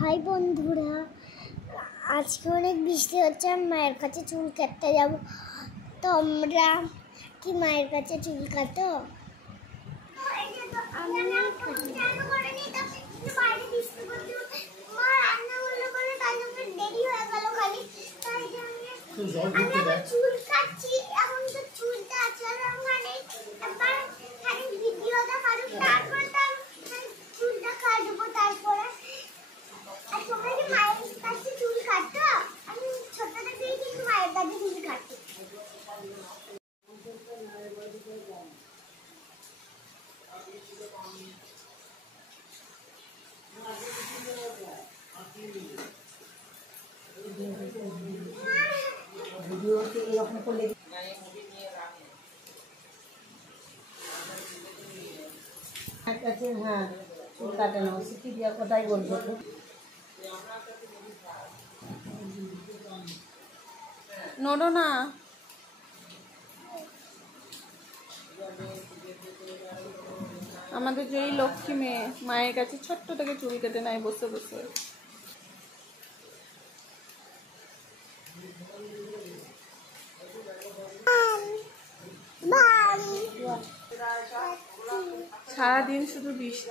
High বন্ধুরা, আজকে অনেক বৃষ্টি হচ্ছে। আমি মায়ের কাছে চুল কাটতে যাব। তোমরা কি মায়ের কাছে চুল কাটো? চুল কাটছি এখন, তো চুলটা আছে ভিডিওটা কাটুক, তারপরে চুলটা কাটবো। তারপরে আর তোমরা কি মায়ের কাছে চুল কাটো? আমি ছোট থেকেই কিন্তু মায়ের কাছে চুল কাটি। হ্যাঁ, চুল কাটে না, সিটি দিয়া কোথায় বলবো। নড়ো না। আমাদের যে এই লক্ষ্মী মেয়ে মায়ের কাছে ছোট্ট থেকে চুল কেটে নেয় বসে বসে। সারাদিন শুধু বৃষ্টি।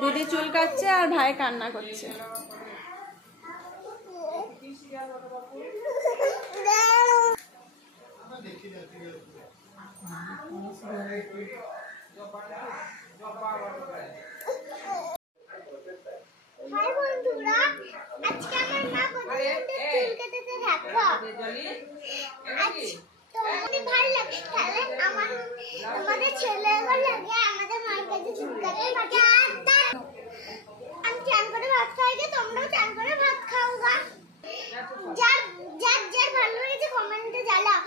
দিদি চুল কাটছে আর ভাই কান্না করছে। হাই বন্ধুরা, আজকে আমার মা চুল কেটেছে। তোমাদের ভালো লাগে তাহলে আমাদের ছেলেগুলো লাগে আমাদের মায়ের কাছে চুল কাটতে থাকে। আমি চান করে ভাত খাই, তোমরাও চান করে ভাত খাও গা। যার যার ভালো লেগেছে কমেন্টে জানাও।